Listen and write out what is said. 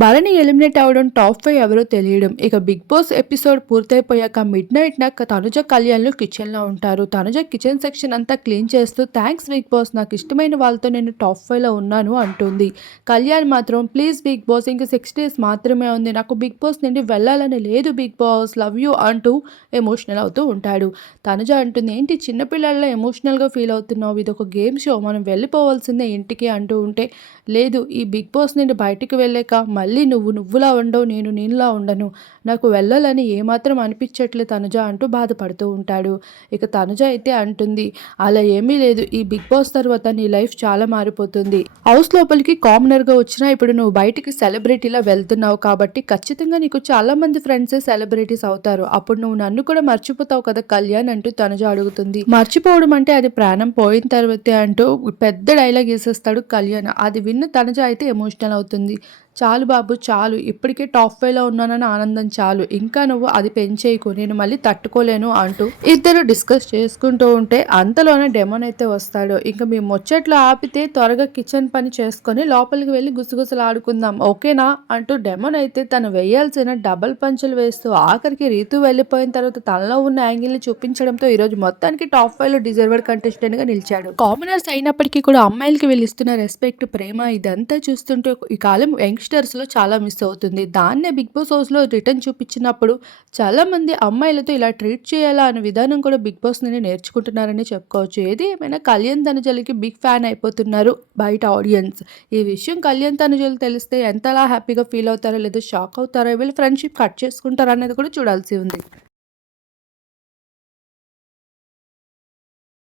Bharani eliminate అవ్వడం top five ఎవరో తెలియడం. ఇక బిగ్ బాస్ ఎపిసోడ్ పూర్తయిపోయాక మిడ్ నైట్ నాకు తనుజ కళ్యాణ్లు కిచెన్లో ఉంటారు. తనుజ కిచెన్ సెక్షన్ అంతా క్లీన్ చేస్తూ థ్యాంక్స్ బిగ్ బాస్ నాకు ఇష్టమైన వాళ్ళతో నేను టాప్ ఫైవ్లో ఉన్నాను అంటుంది. కళ్యాణ్ మాత్రం ప్లీజ్ బిగ్ బాస్ ఇంక సిక్స్ డేస్ మాత్రమే ఉంది. నాకు బిగ్ బాస్ నుండి వెళ్ళాలని లేదు బిగ్ బాస్ లవ్ యూ అంటూ ఎమోషనల్ అవుతూ ఉంటాడు. తనుజ అంటుంది ఏంటి చిన్నపిల్లల్లో ఎమోషనల్గా ఫీల్ అవుతున్నావు? ఇది ఒక గేమ్ షో. మనం వెళ్ళిపోవాల్సిందే ఇంటికి అంటూ ఉంటే లేదు ఈ బిగ్ బాస్ నుండి బయటికి వెళ్ళాక మళ్ళీ మళ్ళీ నువ్వు నువ్వులా ఉండవు నేను నేనులా ఉండను. నాకు వెళ్ళాలని ఏమాత్రం అనిపించట్లేదు తనుజ అంటూ బాధపడుతూ ఉంటాడు. ఇక తనుజ అయితే అంటుంది అలా ఏమీ లేదు. ఈ బిగ్ బాస్ తర్వాత నీ లైఫ్ చాలా మారిపోతుంది. హౌస్ లోపలికి కామనర్గా వచ్చినా ఇప్పుడు నువ్వు బయటికి సెలబ్రిటీలా వెళ్తున్నావు కాబట్టి ఖచ్చితంగా నీకు చాలా మంది ఫ్రెండ్స్ సెలబ్రిటీస్ అవుతారు. అప్పుడు నువ్వు నన్ను కూడా మర్చిపోతావు కదా కళ్యాణ్ అంటూ తనుజ అడుగుతుంది. మర్చిపోవడం అంటే అది ప్రాణం పోయిన తర్వాతే అంటూ పెద్ద డైలాగ్ వేసేస్తాడు కళ్యాణ్. అది విన్న తనుజ అయితే ఎమోషనల్ అవుతుంది. చాలు బాబు చాలు. ఇప్పటికే టాప్ ఫైవ్లో ఉన్నానని ఆనందం చాలు. ఇంకా నువ్వు అది పెంచేయకు నేను మళ్ళీ తట్టుకోలేను అంటూ ఇద్దరు డిస్కస్ చేసుకుంటూ ఉంటే అంతలోనే డెమోన్ అయితే వస్తాడు. ఇంకా మీ ముచ్చట్లు ఆపితే త్వరగా కిచెన్ పని చేసుకొని లోపలికి వెళ్ళి గుసగుసలు ఆడుకుందాం ఓకేనా? అంటూ డెమోన్ అయితే తను వేయాల్సిన డబల్ పంచులు వేస్తూ ఆఖరికి రీతు వెళ్ళిపోయిన తర్వాత తనలో ఉన్న యాంగిల్ని చూపించడంతో ఈరోజు మొత్తానికి టాప్ ఫైవ్లో డిజర్వర్డ్ కంటెస్టెంట్గా నిలిచాడు. కామనర్స్ అయినప్పటికీ కూడా అమ్మాయిలకి వీళ్ళు ఇస్తున్న రెస్పెక్ట్ ప్రేమ ఇదంతా చూస్తుంటే ఈ కాలం యంగ్ లో చాలా మిస్ అవుతుంది. దాన్నే బిగ్ బాస్ హౌస్లో రిటర్న్ చూపించినప్పుడు చాలామంది అమ్మాయిలతో ఇలా ట్రీట్ చేయాలా అనే విధానం కూడా బిగ్ బాస్ నుండి నేర్చుకుంటున్నారని చెప్పుకోవచ్చు. ఏది ఏమైనా కళ్యాణ్ తనుజలకి బిగ్ ఫ్యాన్ అయిపోతున్నారు బయట ఆడియన్స్. ఈ విషయం కళ్యాణ్ తనుజలు తెలిస్తే ఎంతలా హ్యాపీగా ఫీల్ అవుతారో లేదా షాక్ అవుతారో వీళ్ళు ఫ్రెండ్షిప్ కట్ చేసుకుంటారో అనేది కూడా చూడాల్సి ఉంది.